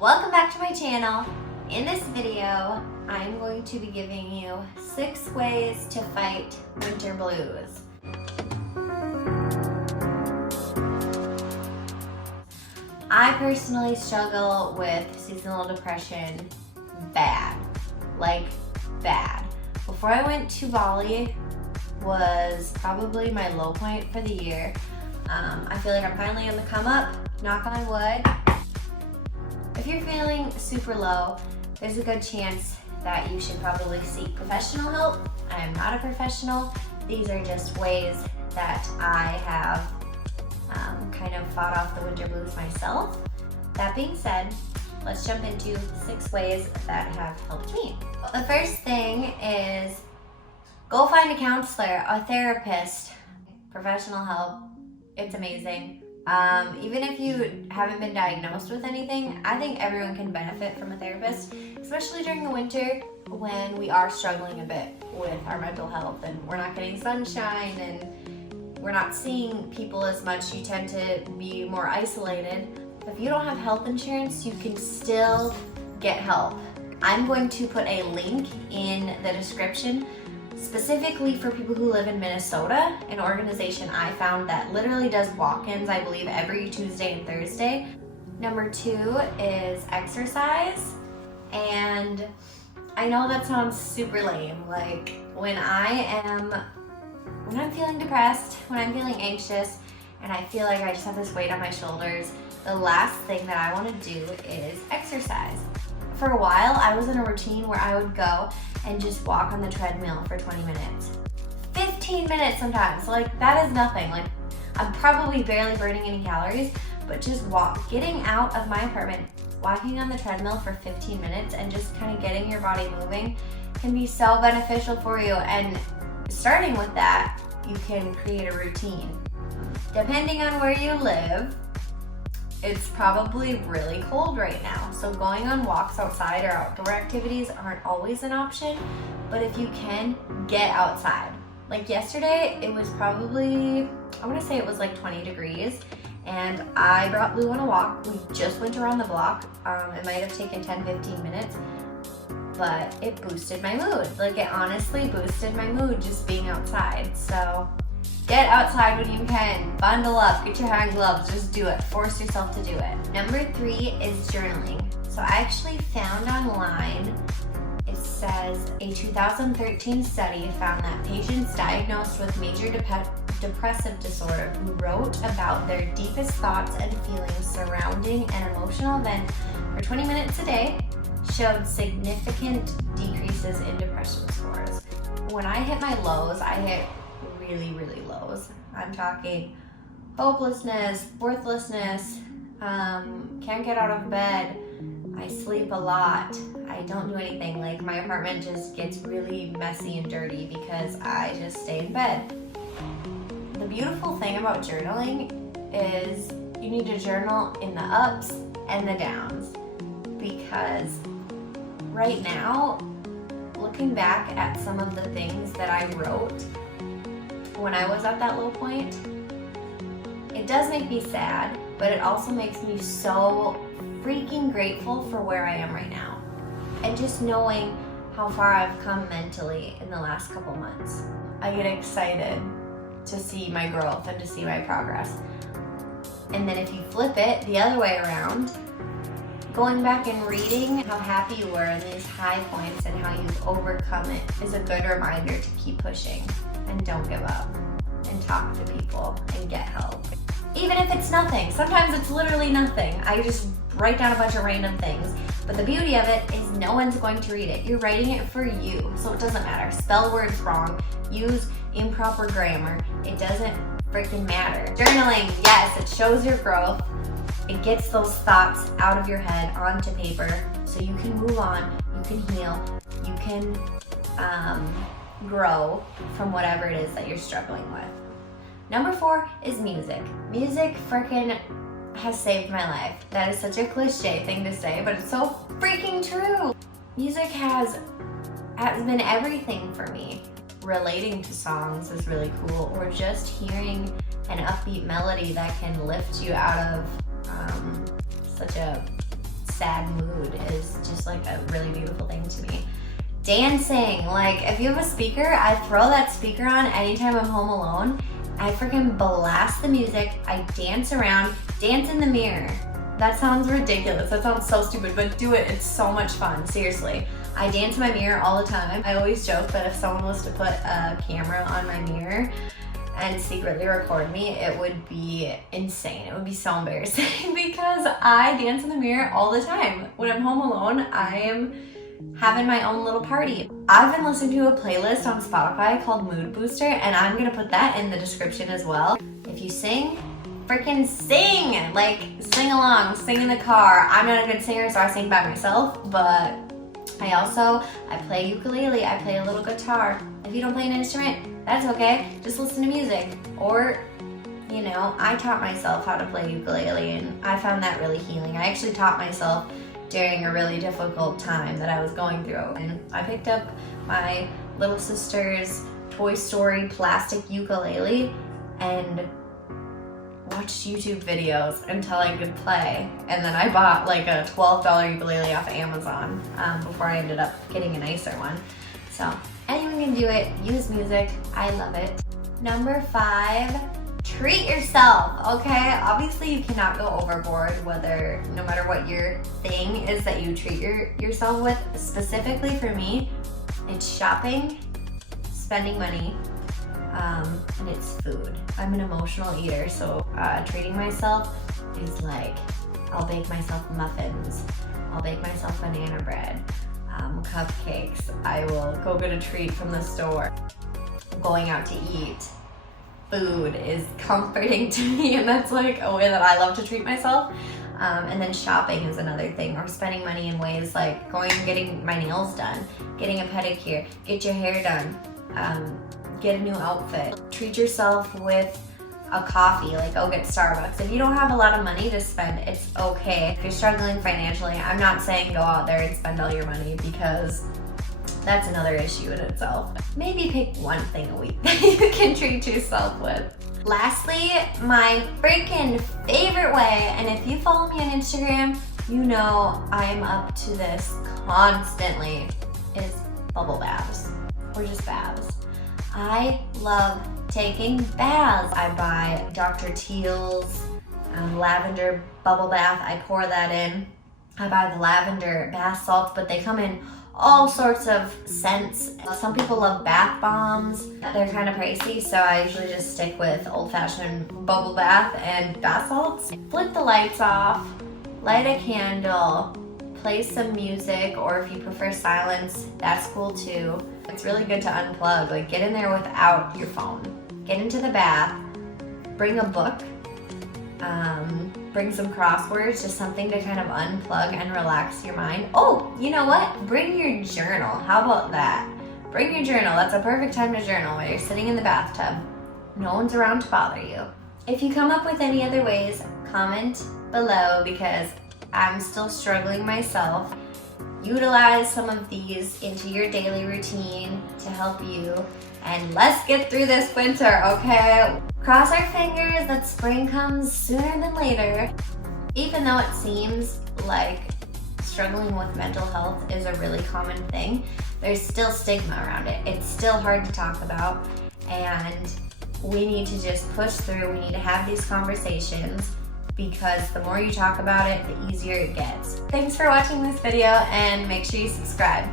Welcome back to my channel. In this video, I'm going to be giving you 6 ways to fight winter blues. I personally struggle with seasonal depression bad, like bad. Before I went to Bali was probably my low point for the year. I feel like I'm finally on the come up, knock on wood. If you're feeling super low, there's a good chance that you should probably seek professional help. I am not a professional. These are just ways that I have kind of fought off the winter blues myself. That being said, let's jump into 6 ways that have helped me. The first thing is go find a counselor, a therapist, professional help. It's amazing. Even if you haven't been diagnosed with anything, I think everyone can benefit from a therapist, especially during the winter when we are struggling a bit with our mental health and we're not getting sunshine and we're not seeing people as much. You tend to be more isolated. If you don't have health insurance, you can still get help. I'm going to put a link in the description specifically for people who live in Minnesota, an organization I found that literally does walk-ins, I believe, every Tuesday and Thursday. Number 2 is exercise. And I know that sounds super lame. Like when I'm feeling depressed, when I'm feeling anxious, and I feel like I just have this weight on my shoulders, the last thing that I want to do is exercise. For a while, I was in a routine where I would go and just walk on the treadmill for 20 minutes. 15 minutes sometimes, like that is nothing. Like I'm probably barely burning any calories, but just getting out of my apartment, walking on the treadmill for 15 minutes and just kind of getting your body moving can be so beneficial for you. And starting with that, you can create a routine. Depending on where you live, it's probably really cold right now, so going on walks outside or outdoor activities aren't always an option, but if you can, get outside. Like yesterday, it was probably, I want to say it was like 20 degrees, and I brought Lou on a walk. We just went around the block. It might have taken 10-15 minutes, but it boosted my mood. Like it honestly boosted my mood just being outside. So get outside when you can, bundle up, get your hand gloves, just do it, force yourself to do it. Number 3 is journaling. So I actually found online, it says a 2013 study found that patients diagnosed with major depressive disorder who wrote about their deepest thoughts and feelings surrounding an emotional event for 20 minutes a day showed significant decreases in depression scores. When I hit my lows, I hit really lows. I'm talking hopelessness, worthlessness, can't get out of bed, I sleep a lot, I don't do anything. Like my apartment just gets really messy and dirty because I just stay in bed. The beautiful thing about journaling is you need to journal in the ups and the downs, because right now, looking back at some of the things that I wrote when I was at that low point, it does make me sad, but it also makes me so freaking grateful for where I am right now. And just knowing how far I've come mentally in the last couple months. I get excited to see my growth and to see my progress. And then if you flip it the other way around, going back and reading how happy you were in these high points and how you've overcome it is a good reminder to keep pushing and don't give up and talk to people and get help. Even if it's nothing, sometimes it's literally nothing. I just write down a bunch of random things, but the beauty of it is no one's going to read it. You're writing it for you, so it doesn't matter. Spell words wrong, use improper grammar, it doesn't freaking matter. Journaling, yes, it shows your growth. It gets those thoughts out of your head onto paper so you can move on, you can heal, you can grow from whatever it is that you're struggling with. Number 4 is music. Music freaking has saved my life. That is such a cliche thing to say, but it's so freaking true. Music has been everything for me. Relating to songs is really cool, or just hearing an upbeat melody that can lift you out of such a sad mood is just like a really beautiful thing to me. Dancing, like if you have a speaker, I throw that speaker on anytime I'm home alone. I freaking blast the music, I dance around, dance in the mirror. That sounds ridiculous, that sounds so stupid, but do it, it's so much fun, seriously. I dance in my mirror all the time. I always joke that if someone was to put a camera on my mirror and secretly record me, it would be insane. It would be so embarrassing because I dance in the mirror all the time. When I'm home alone, I am having my own little party. I've been listening to a playlist on Spotify called Mood Booster, and I'm gonna put that in the description as well. If you sing, freaking sing! Like, sing along, sing in the car. I'm not a good singer, so I sing by myself, but I play ukulele, I play a little guitar. If you don't play an instrument, that's okay. Just listen to music. Or, you know, I taught myself how to play ukulele, and I found that really healing. I actually taught myself during a really difficult time that I was going through. And I picked up my little sister's Toy Story plastic ukulele and watched YouTube videos until I could play. And then I bought like a $12 ukulele off Amazon before I ended up getting a nicer one. So anyone can do it, use music, I love it. Number 5, treat yourself, okay? Obviously you cannot go overboard no matter what your thing is that you treat yourself with. Specifically for me, it's shopping, spending money, and it's food. I'm an emotional eater, so treating myself is like, I'll bake myself muffins, I'll bake myself banana bread, cupcakes, I will go get a treat from the store. Going out to eat. Food is comforting to me, and that's like a way that I love to treat myself. And then shopping is another thing, or spending money in ways like going and getting my nails done, getting a pedicure, get your hair done, get a new outfit. Treat yourself with a coffee, like go get Starbucks. If you don't have a lot of money to spend, it's okay. If you're struggling financially, I'm not saying go out there and spend all your money, because that's another issue in itself. Maybe pick one thing a week that you can treat yourself with. Lastly, my freaking favorite way, and if you follow me on Instagram, you know I'm up to this constantly, is bubble baths, or just baths. I love taking baths. I buy Dr. Teal's lavender bubble bath. I pour that in. I buy the lavender bath salts, but they come in all sorts of scents. Some people love bath bombs. They're kind of pricey, so I usually just stick with old-fashioned bubble bath and bath salts. Flip the lights off, light a candle, play some music, or if you prefer silence, that's cool too. It's really good to unplug, like get in there without your phone. Get into the bath, bring a book, bring some crosswords, just something to kind of unplug and relax your mind. Oh, you know what? Bring your journal. How about that? Bring your journal. That's a perfect time to journal while you're sitting in the bathtub. No one's around to bother you. If you come up with any other ways, comment below, because I'm still struggling myself. Utilize some of these into your daily routine to help you. And let's get through this winter, okay? Cross our fingers that spring comes sooner than later. Even though it seems like struggling with mental health is a really common thing, there's still stigma around it. It's still hard to talk about, and we need to just push through. We need to have these conversations, because the more you talk about it, the easier it gets. Thanks for watching this video, and make sure you subscribe.